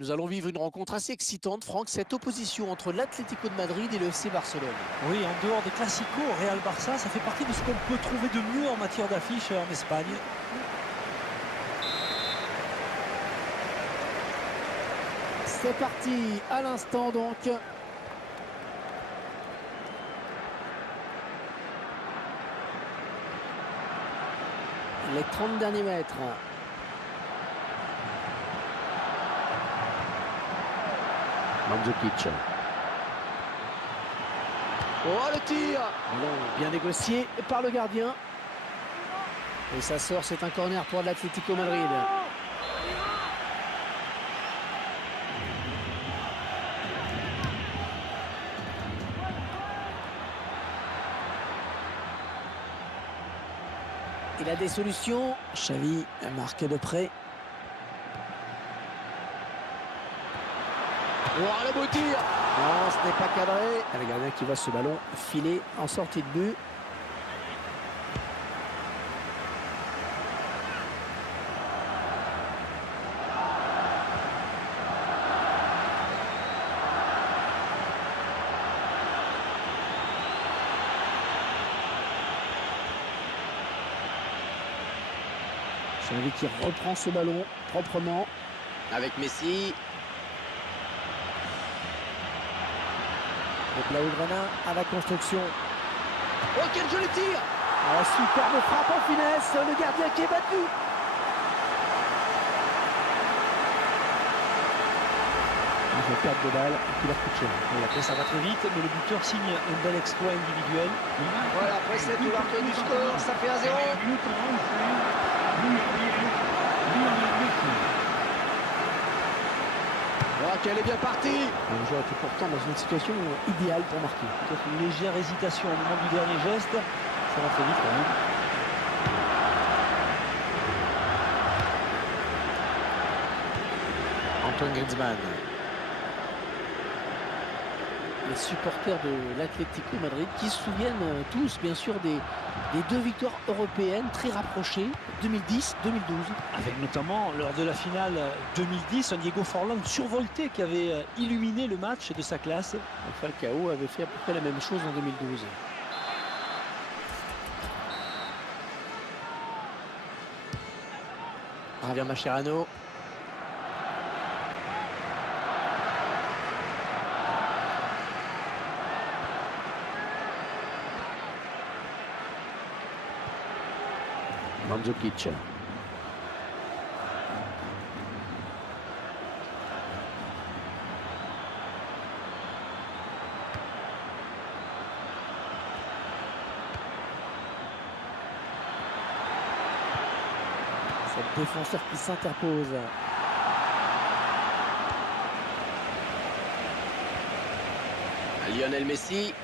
Nous allons vivre une rencontre assez excitante, Franck, cette opposition entre l'Atlético de Madrid et le FC Barcelone. Oui, en dehors des classicos, Real-Barça, ça fait partie de ce qu'on peut trouver de mieux en matière d'affiches en Espagne. C'est parti à l'instant donc. Les 30 derniers mètres. Mandzukic. Oh, le tir! Bien négocié par le gardien. Et ça sort, c'est un corner pour l'Atlético Madrid. Il a des solutions. Xavi a marqué de près. Oh, le beau tir! Non, ce n'est pas cadré. Le gardien qui voit ce ballon filer en sortie de but. Xavi qui reprend ce ballon proprement. Avec Messi. Donc Blaugrana à la construction. Oh, quel joli tir! Oh, superbe frappe en finesse. Le gardien qui est battu. Il fait perdre de balle et puis la coup de cher. Et après, ça va très vite, mais le buteur signe un bel exploit individuel. Voilà, après cette ouverture du score, ça fait 1-0. Oh, qu'elle est bien partie. Le joueur était pourtant dans une situation idéale pour marquer. Peut-être une légère hésitation au moment du dernier geste. Ça va très vite quand même. Antoine Griezmann. Les supporters de l'Atlético Madrid qui se souviennent tous bien sûr des deux victoires européennes très rapprochées 2010-2012. Avec notamment lors de la finale 2010 un Diego Forlán survolté qui avait illuminé le match de sa classe. Falcao avait fait à peu près la même chose en 2012. Javier Mascherano. Mandzukic. Cette défenseur qui s'interpose. Lionel Messi.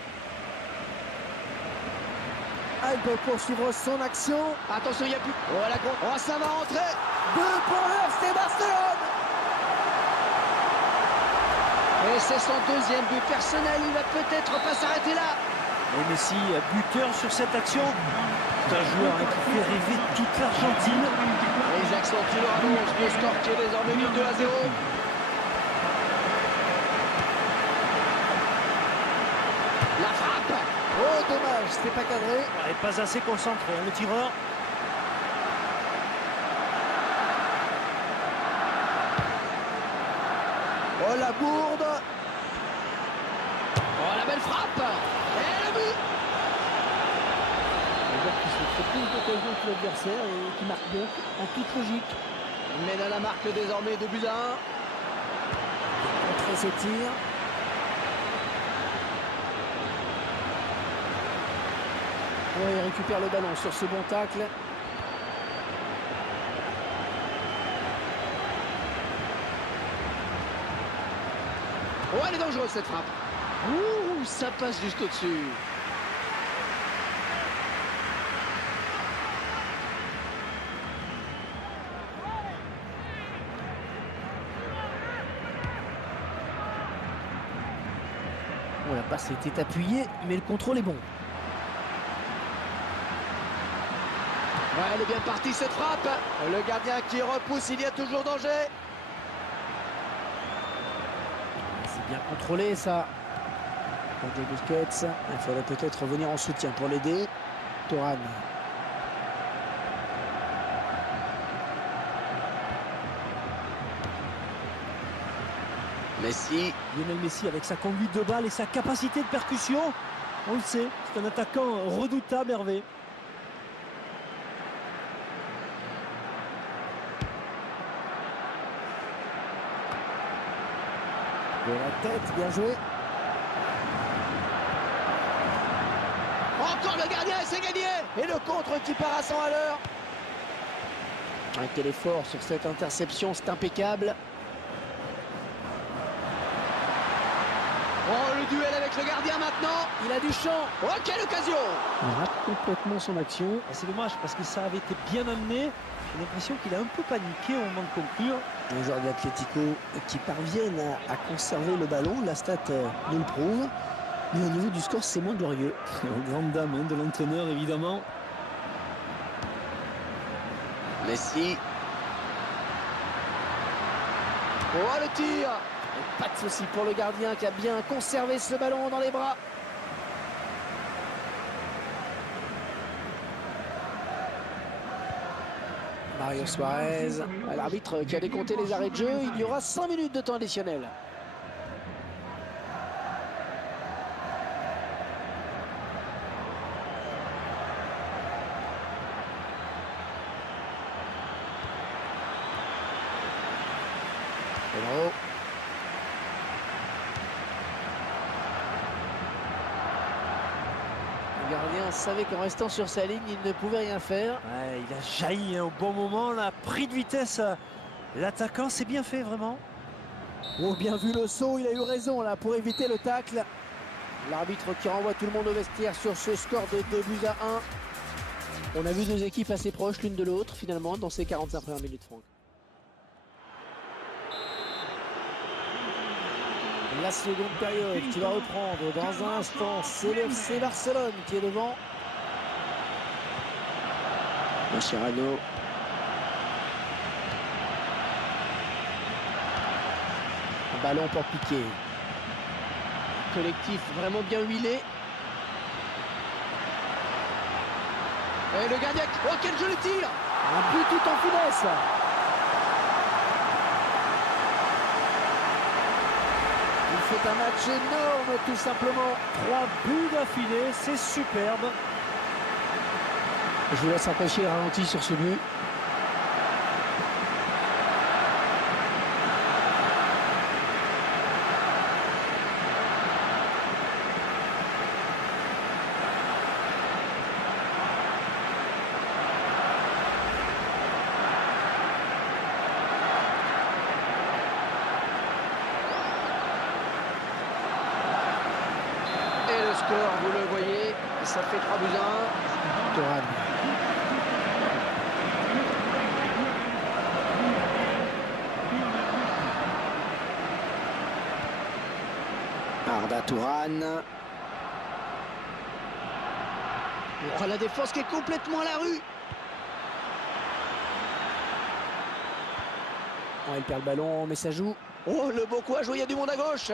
Il peut poursuivre son action. Attention, il n'y a plus. Oh, la contre. Oh, ça va rentrer. 2 pour le FC Barcelone. Et c'est son deuxième but personnel. Il va peut-être pas s'arrêter là. Et Messi, buteur sur cette action. C'est un joueur qui fait rêver toute l'Argentine. Ils accentuent leur avance. Le score qui est désormais mis 2-0. La frappe. Oh, dommage, c'était pas cadré. Et pas assez concentré, le tireur. Oh, la bourde. Oh, la belle frappe. Et le but. Les joueurs qui se fait plus d'occasion que l'adversaire et qui marquent donc en toute logique. Il mène à la marque désormais 2-1. Contrer ce tir. Ouais, il récupère le ballon sur ce bon tacle. Oh, elle est dangereuse cette frappe. Ouh, ça passe juste au-dessus. Oh, la passe était appuyée, mais le contrôle est bon. Ouais, elle est bien partie cette frappe. Le gardien qui repousse, il y a toujours danger. Bien contrôlé ça. Sergio Busquets, il faudrait peut-être revenir en soutien pour l'aider. Thuram. Messi. Lionel Messi avec sa conduite de balle et sa capacité de percussion. On le sait, c'est un attaquant redoutable, Hervé. De la tête, bien joué. Encore le gardien et c'est gagné. Et le contre qui part à 100 à l'heure. Quel effort sur cette interception, c'est impeccable. Oh, le duel avec le gardien maintenant. Il a du champ. Oh, quelle occasion. Il rate complètement son action. Et c'est dommage parce que ça avait été bien amené. J'ai l'impression qu'il a un peu paniqué au moment de conclure. Les joueurs de l'Atlético qui parviennent à conserver le ballon. La stat nous le prouve. Mais au niveau du score, c'est moins glorieux. Grande dame de l'entraîneur, évidemment. Messi. Oh, le tir. Et pas de souci pour le gardien qui a bien conservé ce ballon dans les bras. Mario Suarez, l'arbitre qui a décompté les arrêts de jeu. Il y aura 5 minutes de temps additionnel. Pedro. Le gardien savait qu'en restant sur sa ligne, il ne pouvait rien faire. Ouais, il a jailli au bon moment, là, pris de vitesse. L'attaquant, c'est bien fait, vraiment. Oh, bien vu le saut, il a eu raison là pour éviter le tacle. L'arbitre qui renvoie tout le monde au vestiaire sur ce score de 2-1. On a vu deux équipes assez proches l'une de l'autre finalement dans ces 45 premières minutes, Franck. La seconde période qui va reprendre dans un instant. C'est le FC Barcelone qui est devant. Mascherano. Un ballon pour piquer. Collectif vraiment bien huilé. Et le gardien. Oh, quel joli tir. Un but tout en finesse. Il fait un match énorme tout simplement. 3 buts d'affilée, c'est superbe. Je vous laisse apprécier le ralenti sur ce but. Et le score, vous le voyez, ça fait 3-1. Thuram. Arda Turan. Oh, la défense qui est complètement à la rue. Oh, il perd le ballon, mais ça joue. Oh, le beau coup à jouer, il y a du monde à gauche.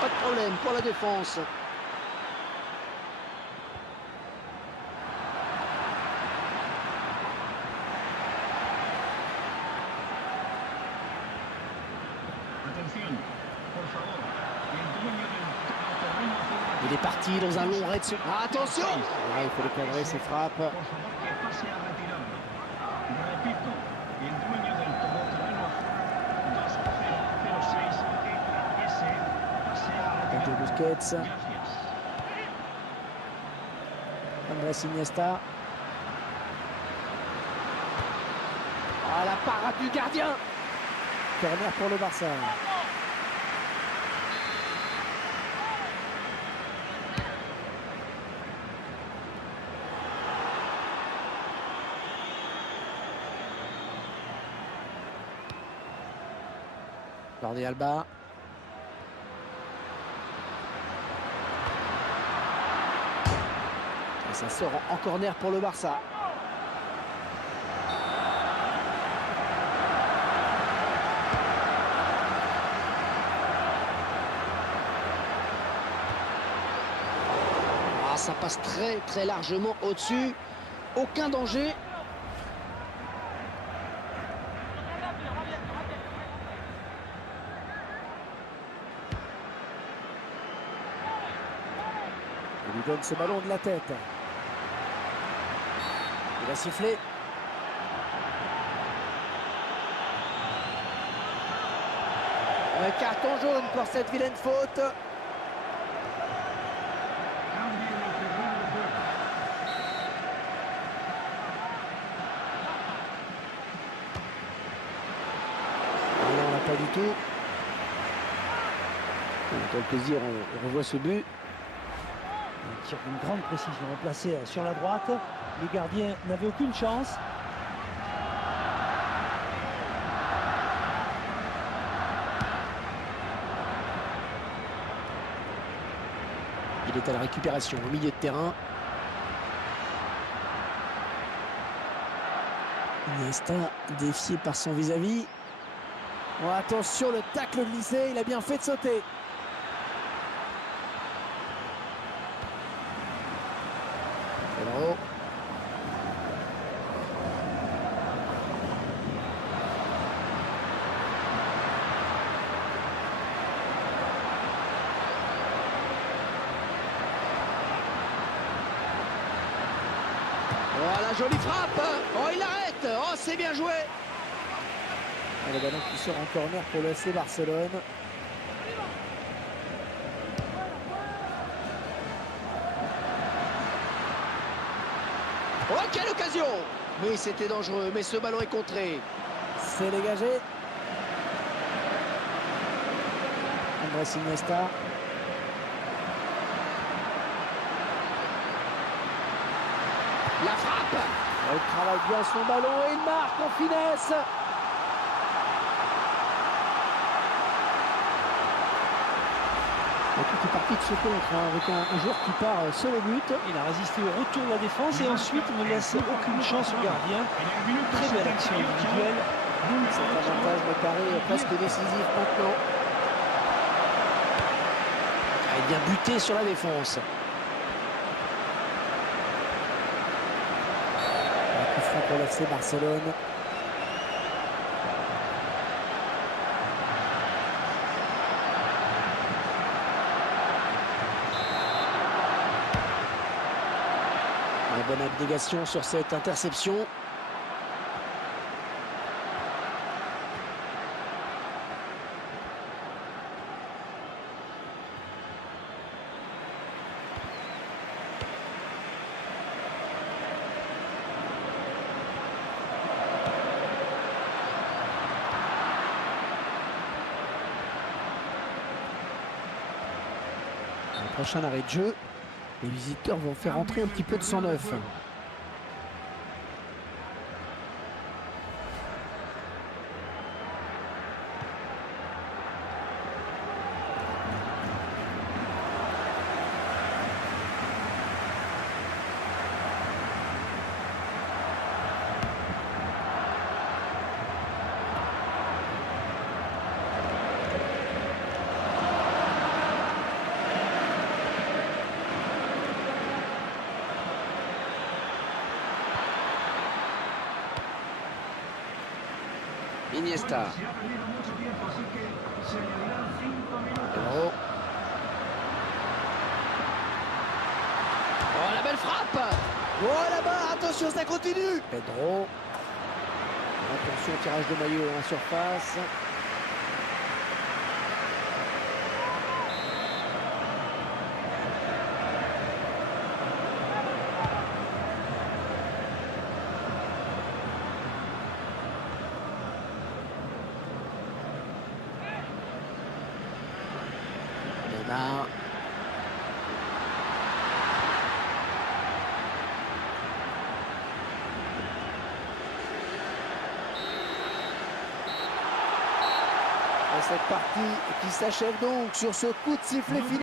Pas de problème pour la défense. Il est parti dans un long raid. Attention. Il faut le cadrer ses frappes. Sergio Busquets. Andrés Iniesta. Ah, la parade du gardien. Corner pour le Barça. Jordi Alba. Et ça sort en corner pour le Barça. Ah, ça passe très largement au-dessus. Aucun danger. Il lui donne ce ballon de la tête. Il va siffler. Un carton jaune pour cette vilaine faute. Non, on l'a pas du tout. Quel plaisir, on revoit ce but. Un tir d'une grande précision placé sur la droite. Les gardiens n'avaient aucune chance. Il est à la récupération au milieu de terrain. Iniesta défié par son vis-à-vis. Oh, attention, le tacle glissé, il a bien fait de sauter. Alors, Voilà, jolie frappe. Oh, il arrête. Oh, c'est bien joué. le ballon qui sort en corner pour le FC Barcelone. Oh, quelle occasion. Oui, c'était dangereux, mais ce ballon est contré. C'est dégagé. Andrés Iniesta. La frappe. Il travaille bien son ballon et il marque en finesse. Et tout est parti de ce contre, hein, avec un joueur qui part seul au but. Il a résisté au retour de la défense et ensuite ne laisse aucune chance au gardien. Très belle action individuelle. Cet avantage me paraît presque décisif maintenant. Il est bien buté sur la défense. Un coup franc pour l'FC Barcelone. Une bonne abnégation sur cette interception. Le prochain arrêt de jeu, les visiteurs vont faire entrer un petit peu de sang neuf. Iniesta. Pedro. Oh, la belle frappe. Oh là-bas, attention, ça continue. Pedro. Attention, tirage de maillot dans la surface. Neymar. Et cette partie qui s'achève donc sur ce coup de sifflet final.